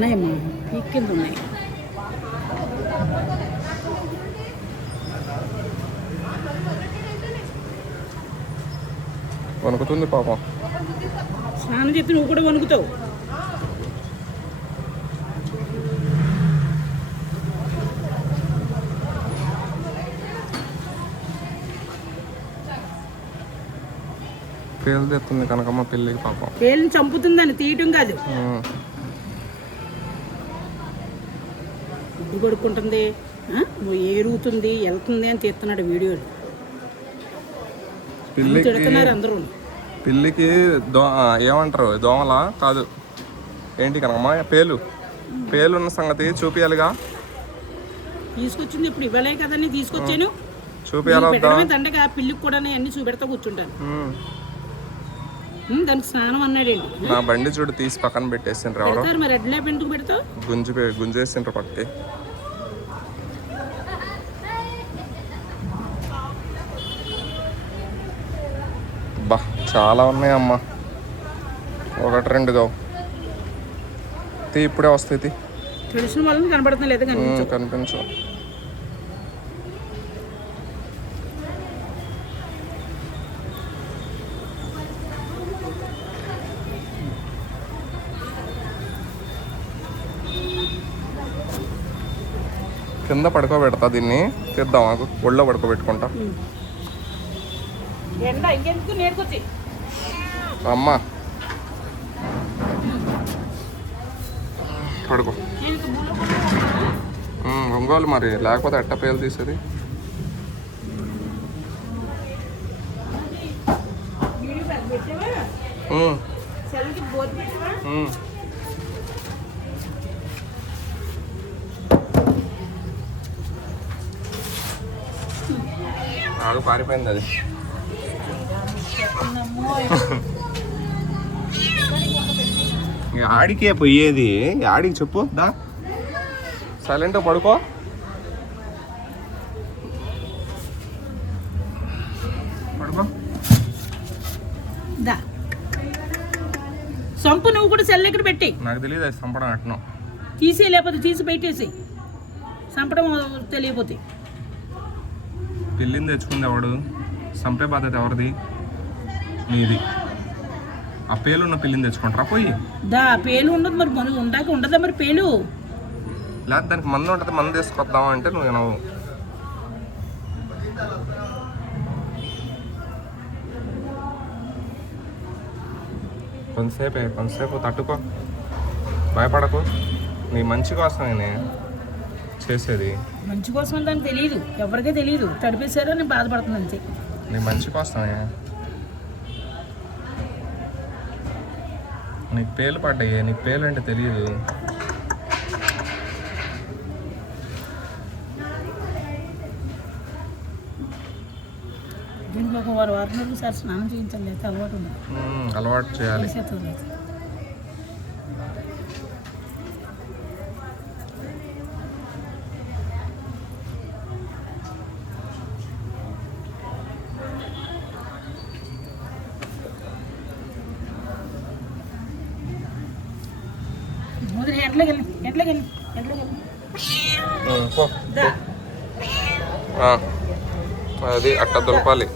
ఉన్నాయమ్మా ఈ కింద ఉన్నాయి. వణుకుతుంది పాపం. స్నానం చేస్తే నువ్వు కూడా వణుకుతావు. పేలు తెస్తుంది కనకమ్మ పెళ్ళికి పాపం. పేలుని చంపుతుందని తీయటం కాదు, గుడ్డు కొడుకుంటుంది, ఏరుగుతుంది, వెళ్తుంది అని తీస్తున్నాడు వీడియోలు. తిడుతున్నారు అందరూ. పిల్లికి ఏమంటారు, దోమల కాదు ఏంటి కనకమ్మ, పేలు ఉన్న సంగతి చూపియాలిగా. తీసుకొచ్చింది ఇప్పుడు ఇవ్వలే కదని తీసుకొచ్చాను. చూపియాలి దండగా పిల్లికి కూడా అన్ని చూపెడతా కూర్చుంటాను. దానికి స్నానం అన్నాడండి. నా బండి చూడు తీసి పక్కన పెట్టేసిండ్రు ఎవరో. మరి రెడ్ ల్యాప్ ఎందుకు పెడతావు? గుంజేసిండ్రు పక్కకి. బా చాలా ఉన్నాయమ్మా, ఒకటి రెండు కావు. ఇప్పుడే వస్తాయి. తెలిసిన వాళ్ళని కనబడుతుంది లేదా కనిపించు. కింద పడుకోబెడతా, దీన్ని తీద్దాం, ఒళ్ళో పడుకోబెట్టుకుంటా. అమ్మా పడుకో, ఒంగోలు మరి, లేకపోతే ఎట్ట పేలు తీసేది. ఆడు పారిపోయింది అది. ఆడికే పోయేది, ఆడికి చెప్పు దా, సైలెంట్ పడుకో. పడుకో సంపు. నువ్వు కూడా సెల్ ఎక్కడ పెట్టి. నాకు తెలియదు అది సంపడం అట్నం. తీసే లేకపోతే తీసి పెట్టేసి, సంపడం తెలియపోతే. పిల్లిని తెచ్చుకుంది ఎవడు, సంపే బాధ్యత ఎవరిది? నీది. ఆ పేలు ఉన్న పిల్లిని తెచ్చుకుంటారా పోయి. పేలు ఉండదు మరి, మనం ఉండాక ఉండదా మరి పేలు? లేదా దానికి మందు ఉంటుంది, మందు తీసుకొద్దామా అంటే నువ్వు కొంతసేపు తట్టుకో, భయపడకు. నీ మంచి కోసమే చేసేది. మంచి కోసం దానికి తెలియదు, ఎవరికీ తెలియదు. తడిపేశారో నేను బాధపడుతుంది అంతే. నీ మంచి కోసమే. నీకు పేలు పడ్డాయి, నీకు పేలు అంటే తెలియదు. దీనికి ఒక వారం రోజులు సార్ స్నానం చేయించాలి, అయితే అలవాటు ఉంది. అలవాటు చేయాలి. అది అట్ట దులపాలి.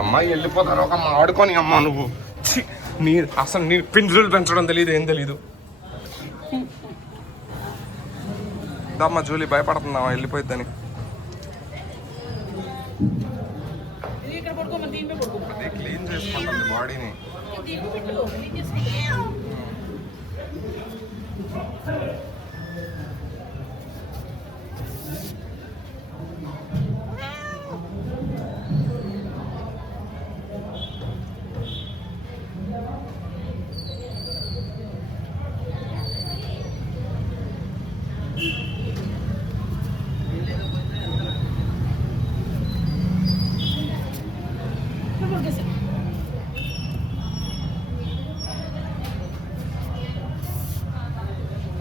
అమ్మాయి వెళ్ళిపోతాను ఒక అమ్మ ఆడుకొని. అమ్మ నువ్వు అసలు నీ పింజులు పెంచడం తెలియదు, ఏం తెలీదు. దమ్మ జూలీ భయపడుతుందమ్మా, వెళ్ళిపోయిద్దని. క్లీన్ చేసుకుంటుంది బాడీని.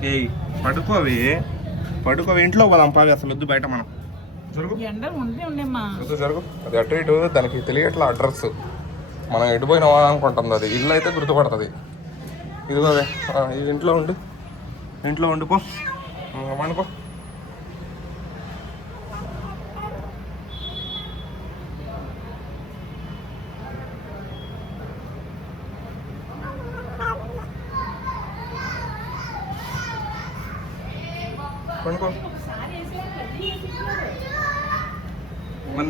ఏయ్ పడుకోవి. పడుకో ఇంట్లో పోదాం పావి, అసలు వద్దు బయట మనం. జరుగు ఎండ ఉండేమ్మా. వద్దు జరుగు. అది అటు ఇటు దానికి తెలియట్లా అడ్రస్. మనం ఎటు పోయినావా అనుకుంటుంది అది. ఇల్లు అయితే గుర్తుపడుతుంది. ఇదిగో అదే ఇది ఇంట్లో ఉండు, ఇంట్లో ఉండిపో, వండుకో. పండుకో. మరి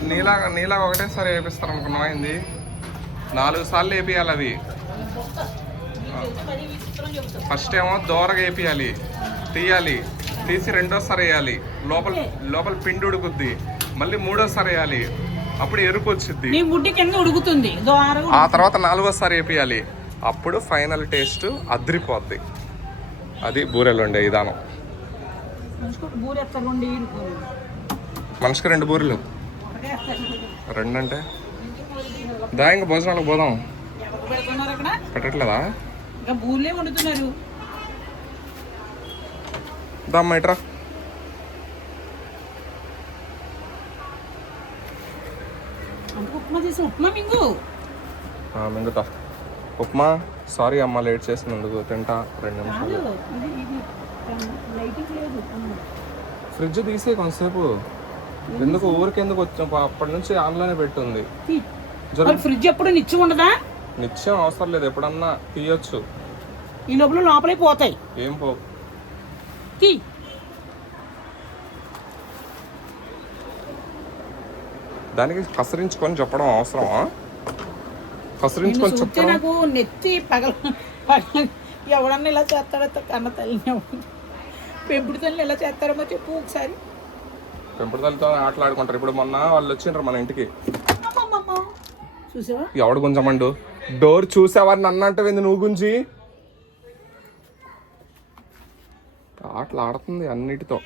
నీలాగా ఒకటేసారి వేపిస్తారు అనుకున్నావా? ఏంది 4 సార్లు వేపియాలి అవి. ఫస్ట్ ఏమో దోరగా వేపియాలి, తీయాలి, తీసి రెండోసారి వేయాలి, లోపల పిండి ఉడుకుద్ది, మళ్ళీ 3వసారి వేయాలి, అప్పుడు ఎరుపు వచ్చింది, ఉడుకుతుంది. ఆ తర్వాత 4వసారి వేపియాలి, అప్పుడు ఫైనల్ టేస్ట్ అద్రిపోద్ది. అది బూరెలు ఉండే విధానం. మనిషికి 2 బూరెలు. 2 అంటే దా ఇంకా భోజనాలకు పోదాం. పెట్టట్లేదా? బూర్లే వండుతున్నారు. దమ్మా ఇట్రా. ఉప్మా చేసి ఉప్మా మింగుతా. ఉప్మా. సారీ అమ్మ లేట్ చేసినందుకు. తింటా 2 నిమిషాలు. ఫ్రిడ్జ్ తీసే కొంతసేపు. ఎందుకు ఊరికెందుకు వచ్చాం? అప్పటి నుంచి ఆన్లోనే పెట్టుంది. ఫ్రిడ్జ్ ఎప్పుడు నిత్యం ఉండదా? నిత్యం అవసరం లేదు, ఎప్పుడన్నా తీయొచ్చు. ఈ లోపలే పోతాయి. ఏం పో. దానికి కసరించుకొని చెప్పడం అవసరమా? కసరించుకొని చెప్పడం. నాకు నెత్తి పగల ఎవడన్నా ఇలా చేస్తాడో కన్న తల్లి. పెంపుడు తల్లి ఎలా చేస్తారో చెప్పు ఒకసారి. పెంపుడు తల్లితో ఆటలాడుకుంటారు. ఇప్పుడు మొన్న వాళ్ళు వచ్చిండ్రు మన ఇంటికి. చూసావా? ఎవడు గుంజమండు? డోర్ చూసావా? నన్ను అంటే నువ్వు గుంజి. ఆటలు ఆడుతుంది అన్నిటితో.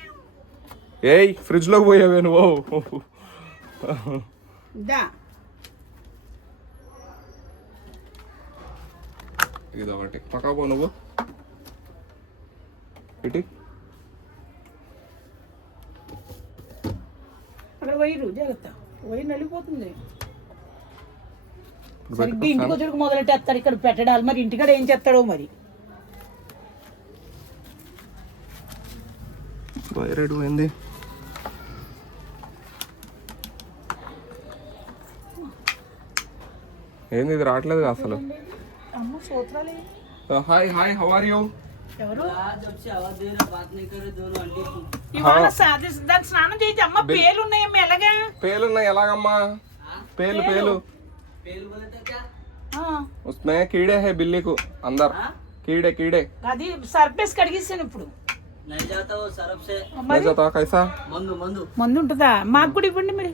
ఏయ్ ఫ్రిడ్జ్ లోకి పోయావే నువ్వు. ఇదొకటి పక్కపో నువ్వు. ఇటు అక్కడ వైరు జాగ్రత్త, వైరు నలిగిపోతుంది. సరిగ్గా ఇంటికి వచ్చి మొదలెట్టేస్తాడు ఇక్కడ పెట్టడాలి. మరి ఇంటికాడ ఏం చేస్తాడో మరి. వైర్ ఎటు పోయింది? ఏంది ఇది రావట్లేదు అసలు. అమ్మ సూత్రాలు. Hi hi, how are you? ఎవరు? ఇవాళ దానికి స్నానం చేయించి అమ్మ పేలు ఉన్నాయమ్మా. ఎలాగా పేలున్నాయి? ఎలాగమ్మా? పేలు उसमें कीड़े है बिल्ली को अंदर. कीड़े అది సర్ఫేస్ కడిగిస్తాను ఇప్పుడు. नहीं जाता कैसा? మందు ఉంటుందా? మాకు కూడా ఇవ్వండి మరి.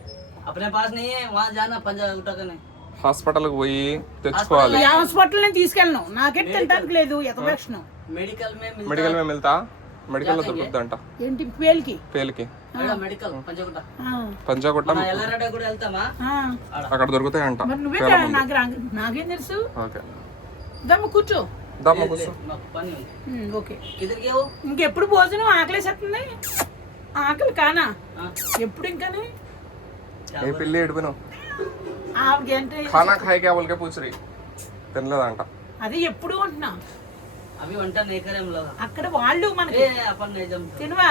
अपने पास नहीं है, वहाँ जाना पंजा उठाने. హాస్పిటల్కి పోయి తెచ్చుకోవాలి. హాస్పిటల్ నేను తీసుకెళ్ళను, నాకేం తింటానికి లేదు. యథలక్షణం. मेडिकल में मिलता. మెడికల్ లో దొరుకుతుందంట. ఏంటి? పేలికి మెడికల్ పంజాగుట్ట కూడా వెళ్తామా? అక్కడ దొరుకుతాయంట. మరి నువ్వే నాకేం తెలుసు. ఓకే దమ్ము కూర్చో. పని ఓకే. ఇంకెప్పుడు భోజనం ఆకలేసేస్తుంది? ఆకలి కానా ఎప్పుడు? ఇంకానే ఏ పిల్లి ఎడిపోయినా ఆవిడేంటే ఖానా ఖాయి క్యా బోల్ కే పూछ रही. తినలేదంట. అది ఎప్పుడు అంటున్నా. అవి వంట నేకరేం లేదు అక్కడ వాళ్ళు మనకి తినవా?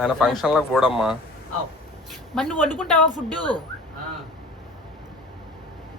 ఆయన ఫంక్షన్ లకు పోడమ్మా. మరి నువ్వు వండుకుంటావా ఫుడ్?